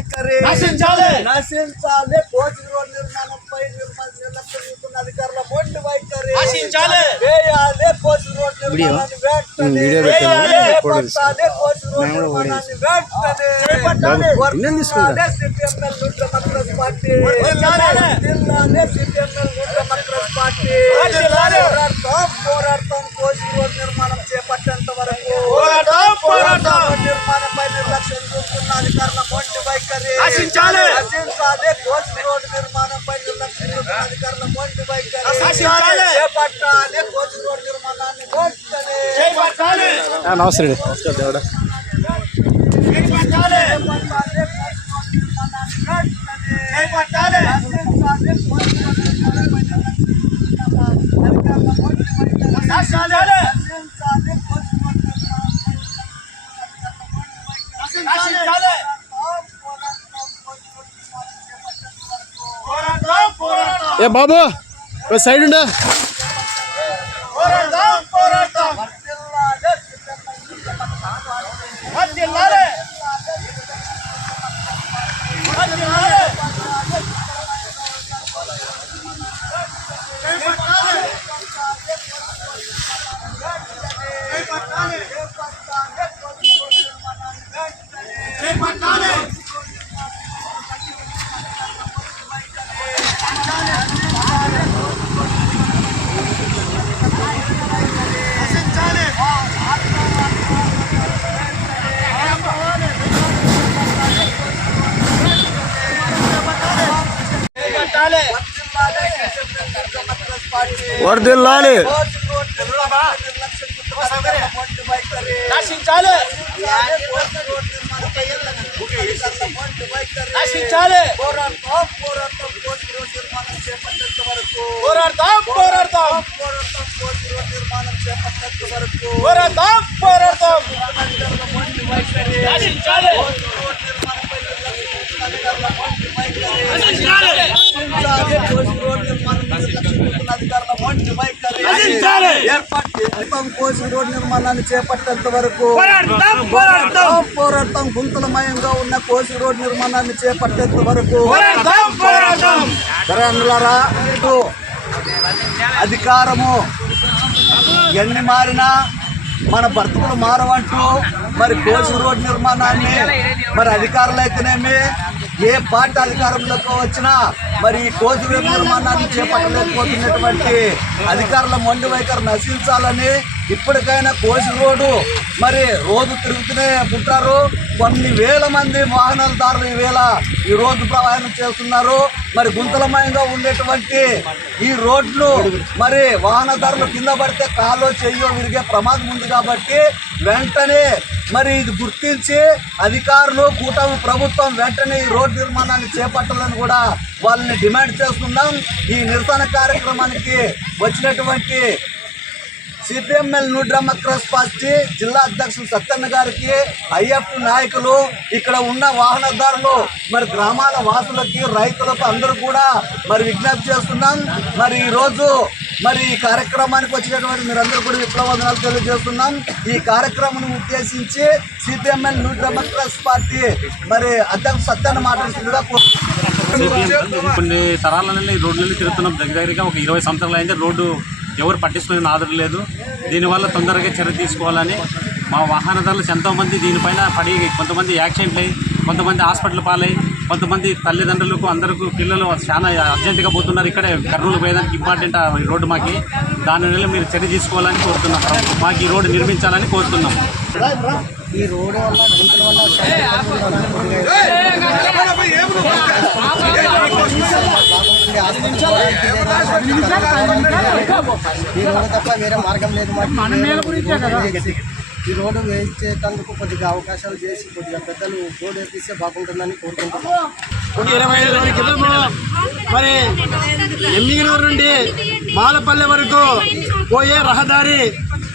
వైఖరి నశించాలి. Coaching road నిర్మాణంపై నిర్లక్ష్యం అధికారుల మొండి వైఖరి వేయాలి. కోచింగ్ రోడ్ నిర్మాణాన్ని వెంటనే చేపట్టాలి. కోచింగ్ రోడ్ నిర్మాణాన్ని వెంటనే సిపిఎంఎల్ డెమోక్రసీ పార్టీ పోరాడతాం. కోచింగ్ రోడ్ నిర్మాణం చేపట్టేంత వరకు నిర్మాణంపై నిర్లక్ష్యం చూస్తున్న అధికారుల మొండి వైఖరి నశించాలి. కోచింగ్ రోడ్ నిర్మాణంపై నిర్లక్ష్యం చూస్తున్న అధికారుల మొండి వైఖరి చేపట్టాలి. కోచింగ్ రోడ్ నిర్మాణాన్ని నమస్తే దేవుడా ఏ బాబు సైడ్ ఉండా వర్ధిల్లాలి. కోచింగ్ రోడ్ నిర్మాణాన్ని చేపట్టేంత వరకు పోరాడతాం. గుంతలమయంగా ఉన్న కోచింగ్ రోడ్ నిర్మాణాన్ని చేపట్టేంత వరకు అధికారము ఎన్ని మారినా మన బ్రతుకులు మారవంటూ మరి కోచింగ్ రోడ్ నిర్మాణాన్ని మరి అధికారులు అయితేనేమి ఏ పార్టీ అధికారంలోకి వచ్చినా మరి ఈ కోచింగ్ రోడ్ నిర్మాణాన్ని చేపట్టలేకపోతున్నటువంటి అధికారుల మొండి వైఖరి నశించాలని ఇప్పటికైనా కోచింగ్ రోడ్డు మరి రోజు తిరుగుతూనే ఉంటారు. కొన్ని వేల మంది వాహనాలదారులు ఈ రోజు ప్రయాణం చేస్తున్నారు. మరి గుంతలమయంగా ఉండేటువంటి ఈ రోడ్లు మరి వాహనదారులు కింద పడితే కాలో చెయ్యో విరిగే ప్రమాదం ఉంది కాబట్టి వెంటనే మరి ఇది గుర్తించి అధికారులు కూటమి ప్రభుత్వం వెంటనే ఈ రోడ్డు నిర్మాణాన్ని చేపట్టాలని కూడా వాళ్ళని డిమాండ్ చేస్తున్నాం. ఈ నిరసన కార్యక్రమానికి వచ్చినటువంటి సిపిఎంఎల్ డెమోక్రసీ పార్టీ జిల్లా అధ్యక్షులు సత్యన్న గారికి, ఐఎఫ్ నాయకులు, ఇక్కడ ఉన్న వాహనదారులు, మరి గ్రామాల వాసులకి, రైతులకు అందరూ కూడా మరి విజ్ఞప్తి చేస్తున్నాం. మరి ఈరోజు మరి ఈ కార్యక్రమానికి వచ్చినటువంటి మీరందరూ కూడా విప్లవాదనాలు తెలియజేస్తున్నాం. ఈ కార్యక్రమం ఉద్దేశించి సిపిఎంఎల్ డెమోక్రసీ పార్టీ మరి అధ్యక్షులు సత్యన్న మాట్లాడుతుండగా కొన్ని తరాలనే రోడ్లలో తిరుగుతున్నాం. దగ్గరగా ఒక 20 సంవత్సరాలు అయింది. రోడ్డు ఎవరు పట్టించుకునే ఆదరణ లేదు. దీనివల్ల తొందరగా చర్య తీసుకోవాలని మా వాహనదారులు ఎంతోమంది దీనిపైన పడి కొంతమంది యాక్సిడెంట్లు అయ్యి, కొంతమంది హాస్పిటల్ పాలై, కొంతమంది తల్లిదండ్రులకు అందరికీ పిల్లలు చాలా అర్జెంటుగా పోతున్నారు. ఇక్కడే కర్నూలు పోయేదానికి ఇంపార్టెంట్ ఈ రోడ్డు మాకు. దానివల్ల మీరు చర్య తీసుకోవాలని కోరుతున్నాం. మాకు ఈ రోడ్డు నిర్మించాలని కోరుతున్నాం. ఈ రోడ్డు వల్ల గుంతల వల్ల ఈ రోడ్డు తప్ప వేరే మార్గం లేదు. ఈ రోడ్డు వేయించేందుకు కొద్దిగా అవకాశాలు చేసి కొద్దిగా పెద్దలు రోడ్డు వేపిస్తే బాగుంటుందని కోరుకుంటున్నాం. 25 రోజుల క్రితం మరి ఎమ్మిగనూరు నుండి మాలపల్లె వరకు పోయే రహదారి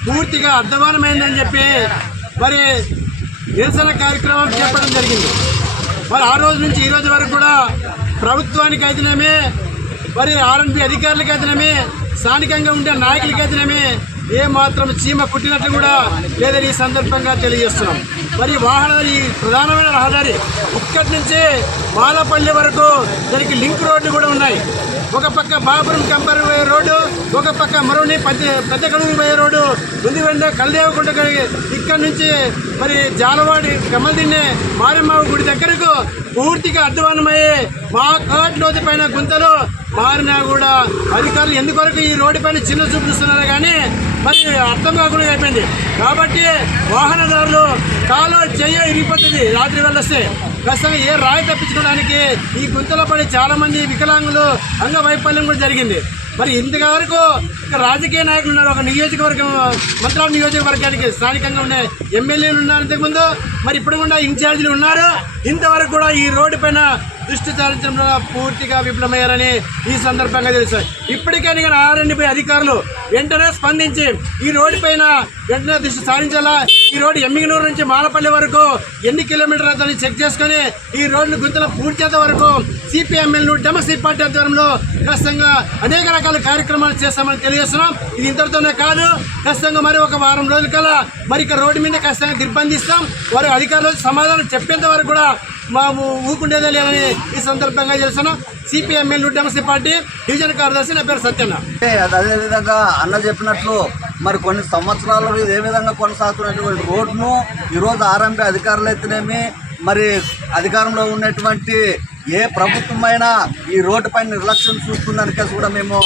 పూర్తిగా అధ్వానమైందని చెప్పి మరి నిరసన కార్యక్రమం చేపట్టడం జరిగింది. మరి ఆ రోజు నుంచి ఈ రోజు వరకు కూడా ప్రభుత్వానికి అయితేనేమి, మరి ఆర్ఎన్బి అధికారులకి అయితేనేమి, స్థానికంగా ఉండే నాయకులకి అయితేనేమి ఏ మాత్రం చీమ కుట్టినట్లు కూడా లేదని ఈ సందర్భంగా తెలియజేస్తున్నాం. మరి వాహనాలు ఈ ప్రధానమైన రహదారి ఇక్కడి నుంచి మాలపల్లి వరకు దానికి లింక్ రోడ్డు కూడా ఉన్నాయి. ఒక పక్క బాపురం కంపర్ పోయే రోడ్డు, ఒక పక్క మరోని పెద్ద కడుగు పోయే రోడ్డు ఉంది. వెంట కల్దేవకుంట ఇక్కడ నుంచి మరి జాలవాడి కమల్దిన్నె మారమ్మ గుడి దగ్గరకు పూర్తిగా అధ్వానమయ్యే మా కోట్లోతి పైన గుంతలు మారినా కూడా అధికారులు ఎందుకొరకు ఈ రోడ్డు పైన చిన్న చూపు చూస్తున్నారు కానీ మరి అర్థం కాకుండా అయిపోయింది. కాబట్టి వాహనదారులు కాలో చెయ్య ఇరిగిపోతుంది. రాత్రి వెళ్ళొస్తే ఖచ్చితంగా ఏ రాయి తప్పించుకోవడానికి ఈ గుంతలో పడి చాలామంది వికలాంగులు అంగవైఫల్యం కూడా జరిగింది. మరి ఇంతవరకు ఇక్కడ రాజకీయ నాయకులు ఉన్నారు. ఒక నియోజకవర్గం మంత్రాల నియోజకవర్గానికి స్థానికంగా ఉండే ఎమ్మెల్యేలు ఉన్నారు ఇంతకుముందు, మరి ఇప్పుడు కూడా ఇన్ఛార్జీలు ఉన్నారు. ఇంతవరకు కూడా ఈ రోడ్డు పైన దృష్టి సారించడంలో పూర్తిగా విఫలమయ్యారని ఈ సందర్భంగా తెలుసు. ఇప్పటికైనా ఆర్ఎండ్బి అధికారులు వెంటనే స్పందించి ఈ రోడ్డు పైన వెంటనే దృష్టి సారించాలా. ఈ రోడ్డు ఎమ్మిగనూరు నుంచి మాలపల్లి వరకు ఎన్ని కిలోమీటర్లు అవుతుందని చెక్ చేసుకొని ఈ రోడ్డు గుంతలు పూర్తి చేసే వరకు సిపిఎంఎల్ డెమోక్రటిక్ పార్టీ ఆధ్వర్యంలో ఖచ్చితంగా అనేక రకాల కార్యక్రమాలు చేస్తామని తెలియజేస్తున్నాం. ఇది ఇంతటితోనే కాదు, ఖచ్చితంగా మరి ఒక వారం రోజుల కల్లా మరి ఇక్కడ రోడ్డు మీద ఖచ్చితంగా నిర్బంధిస్తాం. వారు అధికారులు సమాధానం చెప్పేంత వరకు కూడా మేము ఊకుండేదే లేదని ఈ సందర్భంగా చేస్తున్నాం. సిపిఎంఎల్ డెమోక్రటిక్ పార్టీ డివిజన్ కార్యదర్శి, నా పేరు సత్యన్న. అదేవిధంగా అన్న చెప్పినట్లు మరి కొన్ని సంవత్సరాలు ఇదే విధంగా కొనసాగుతున్నటువంటి రోడ్ను ఈరోజు ఆర్ఎంపీ అధికారులు అయితేనేమి మరి అధికారంలో ఉన్నటువంటి ఏ ప్రభుత్వమైనా ఈ రోడ్డుపై నిర్లక్ష్యం చూస్తుందనికే కూడా మేము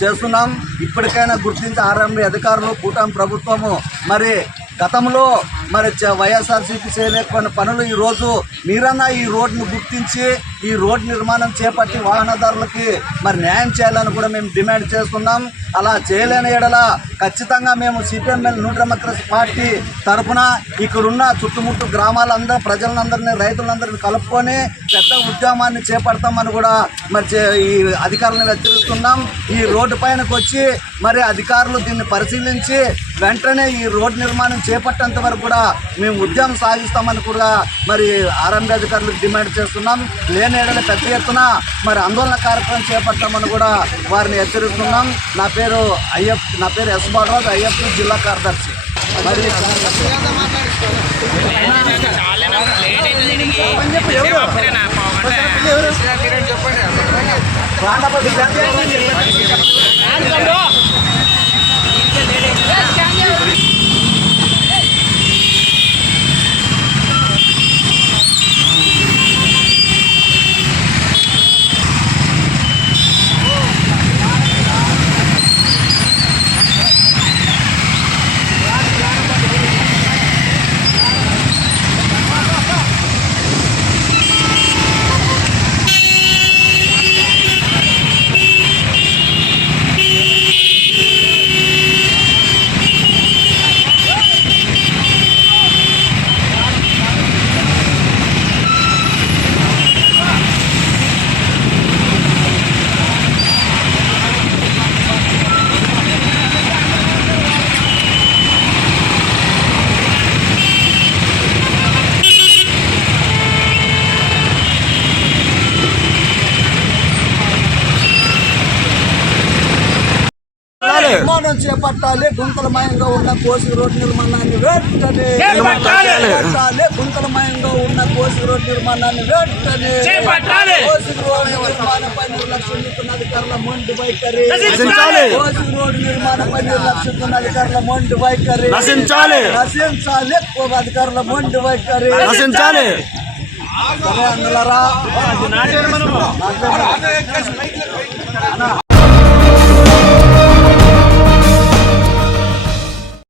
చేస్తున్నాం. ఇప్పటికైనా గుర్తించి ఆర్ఎంపీ అధికారులు కూటమి ప్రభుత్వము మరి గతంలో మరి వైఎస్ఆర్సీపీ చేయలేకపోయిన పనులు ఈరోజు మీరన్నా ఈ రోడ్డును గుర్తించి ఈ రోడ్డు నిర్మాణం చేపట్టి వాహనదారులకి మరి న్యాయం చేయాలని కూడా మేము డిమాండ్ చేస్తున్నాం. అలా చేయలేని ఎడల ఖచ్చితంగా మేము సిపిఎంఎల్ డెమోక్రటిక్ పార్టీ తరఫున ఇక్కడున్న చుట్టుముట్టు గ్రామాలందరూ ప్రజలందరినీ రైతులందరినీ కలుపుకొని పెద్ద ఉద్యమాన్ని చేపడతామని కూడా మరి ఈ అధికారులను హెచ్చరిస్తున్నాం. ఈ రోడ్డు పైనకు వచ్చి మరి అధికారులు దీన్ని పరిశీలించి వెంటనే ఈ రోడ్డు నిర్మాణం చేపట్టేంత వరకు కూడా మేము ఉద్యమం సాగిస్తామని కూడా మరి ఆర్ఎంపీ అధికారులకు డిమాండ్ చేస్తున్నాం. లేని ఏడల పెద్ద ఎత్తున మరి ఆందోళన కార్యక్రమం చేపట్టామని కూడా వారిని హెచ్చరిస్తున్నాం. నా పేరు ఎస్ బాలరాజు, ఐఎఫ్టీ జిల్లా కార్యదర్శి. మరి నిర్మాణం చేపట్టాలి. గుంతలమయంగా ఉన్న కోసి రోడ్డు నిర్మాణాన్ని వెంటనే చేపట్టాలి. గుంతలమయంగా ఉన్న కోసి రోడ్డు నిర్మాణాన్ని వెంటనే కోసి రోడ్డు నిర్మాణంపై నిర్లక్ష్యం చూపుతున్న అధికారుల మొండి వైఖరి. కోసి రోడ్డు నిర్మాణంపై నిర్లక్ష్యం చూపుతున్న అధికారుల మొండి వైఖరి నశించాలి. అధికారుల మొండి వైఖరి నశించాలి. సరే అన్నలారా